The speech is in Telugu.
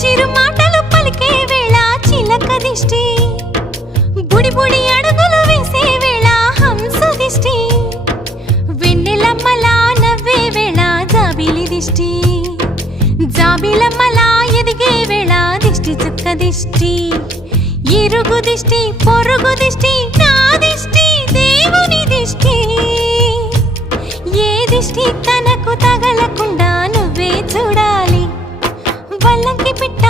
చిరు మాటలు పలికే వేళ చిలక దిష్టి, బుడి బుడి అడుగులు వేసే వేళ హంస దిష్టి, వెన్నెలమ్మలా నవ్వే వేళ జాబిలి దిష్టి, జాబిలమ్మలా ఎదిగే వేళ దిష్టి చుక్క దిష్టి, ఇరుగు దిష్టి పొరుగు దిష్టి నా దిష్టి దేవుని దిష్టి, ఏ దిష్టి తనకు తగలకుండా నువ్వే చూడాలి. వల్లంకి పిట్ట